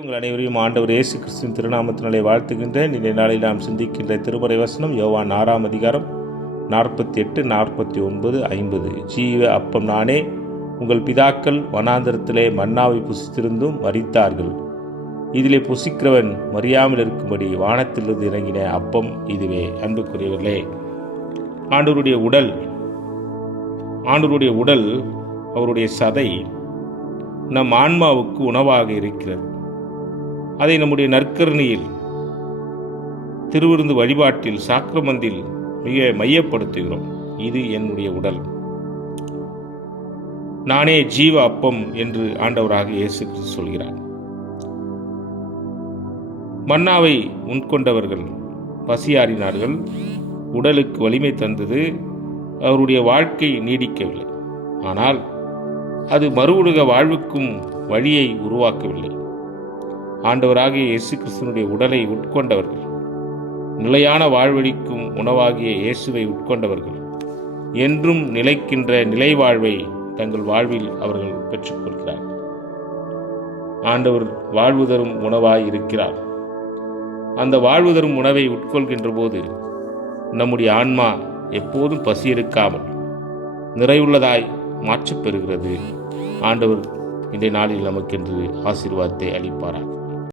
உங்கள் அனைவரையும் ஆண்டவர் இயேசு கிறிஸ்துவின் திருநாமத்தினாலே வாழ்த்துகின்றேன். இந்த நாளில் நாம் சிந்திக்கின்ற திருமறை வசனம் யோவான் 6 அதிகாரம் 48, 49, 50. ஜீவ அப்பம் நானே. உங்கள் பிதாக்கள் வனாந்தரத்திலே மன்னாவை புசித்திருந்தும் மரித்தார்கள். இதிலே புசிக்கிறவன் மறியாமல் இருக்கும்படி வானத்திலிருந்து இறங்கின அப்பம் இதுவே. அன்புக்குரியவர்களே, ஆண்டவருடைய உடல் அவருடைய சதை நம் ஆன்மாவுக்கு உணவாக இருக்கிறது. அதை நம்முடைய நற்கருணையில், திருவிருந்து வழிபாட்டில், சாக்கிரமந்தில் மிக மையப்படுத்துகிறோம். இது என்னுடைய உடல், நானே ஜீவ அப்பம் என்று ஆண்டவராக இயேசு கிறிஸ்து சொல்கிறார். மன்னாவை உட்கொண்டவர்கள் பசியாறினார்கள். உடலுக்கு வலிமை தந்தது. அவருடைய வாழ்க்கை நீடிக்கவில்லை. ஆனால் அது மறுவுலக வாழ்வுக்கும் வழியை உருவாக்கவில்லை. ஆண்டவராகிய இயேசு கிறிஸ்துவனுடைய உடலை உட்கொண்டவர்கள், நிலையான வாழ்வழிக்கும் உணவாகிய இயேசுவை உட்கொண்டவர்கள் என்றும் நிலைக்கின்ற நிலை வாழ்வை தங்கள் வாழ்வில் அவர்கள் பெற்றுக்கொள்கிறார்கள். ஆண்டவர் வாழ்வு தரும் உணவாய் இருக்கிறார். அந்த வாழ்வு தரும் உணவை உட்கொள்கின்ற போது நம்முடைய ஆன்மா எப்போதும் பசி எடுக்காமல் நிறைவுள்ளதாய் மாற்றப் பெறுகிறது. ஆண்டவர் இந்த நாளில் நமக்கென்று ஆசீர்வாதத்தை அளிப்பாராக.